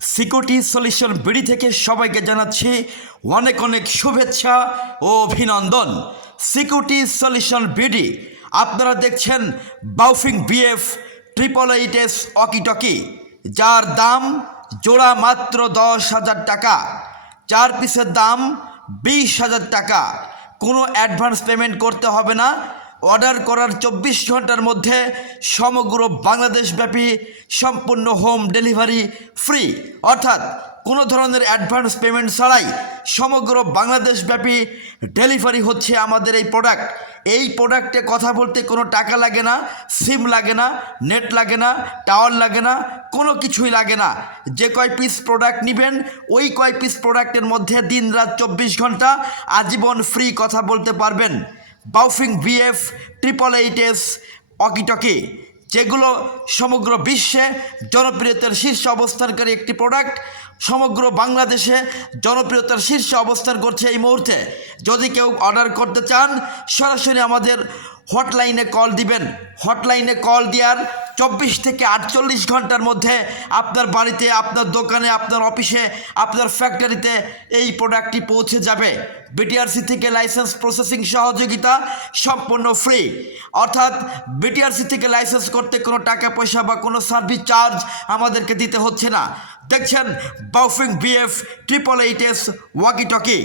Security solution BD থেকে সবাইকে জানাচ্ছি অনেক অনেক শুভেচ্ছা ও অভিনন্দন। সিকিউরিটি সলিউশন বিডি আপনারা দেখছেন বাউফিং বিএফ 888S ওয়াকিটকি, যার দাম জোড়া মাত্র 10,000 টাকা, 4 পিসের দাম 20,000 টাকা। কোনো অ্যাডভান্স পেমেন্ট করতে হবে না। অর্ডার করার 24 ঘন্টার মধ্যে সমগ্র বাংলাদেশব্যাপী সম্পূর্ণ হোম ডেলিভারি ফ্রি, অর্থাৎ কোনো ধরনের অ্যাডভান্স পেমেন্ট ছাড়াই সমগ্র বাংলাদেশব্যাপী ডেলিভারি হচ্ছে আমাদের এই প্রোডাক্ট। এই প্রোডাক্টে কথা বলতে কোনো টাকা লাগে না, সিম লাগে না, নেট লাগে না, টাওয়ার লাগে না, কোনো কিছুই লাগে না। যে কয় পিস প্রোডাক্ট নেবেন ওই কয় পিস প্রোডাক্টের মধ্যে দিন রাত 24 ঘন্টা আজীবন ফ্রি কথা বলতে পারবেন। বাউফিং বিএফ 888S ওয়াকিটকি, যেগুলো সমগ্র বিশ্বে জনপ্রিয়তার শীর্ষে অবস্থানকারী একটি প্রোডাক্ট, সমগ্র বাংলাদেশে জনপ্রিয়তার শীর্ষে অবস্থান করছে এই মুহূর্তে। যদি কেউ অর্ডার করতে চান সরাসরি আমাদের হটলাইনে কল দিবেন। হটলাইনে কল দেওয়ার 24 থেকে 48 ঘন্টার মধ্যে আপনার বাড়িতে, আপনার দোকানে, আপনার অফিসে, আপনার ফ্যাক্টরিতে এই প্রোডাক্টটি পৌঁছে যাবে। বিটিআরসি থেকে লাইসেন্স প্রসেসিং সহযোগিতা সম্পূর্ণ ফ্রি, অর্থাৎ বিটিআরসি থেকে লাইসেন্স করতে কোনো টাকা পয়সা বা কোনো সার্ভিস চার্জ আমাদেরকে দিতে হচ্ছে না। দেখছেন বাউফিং বিএফ 888S ওয়াকিটকি।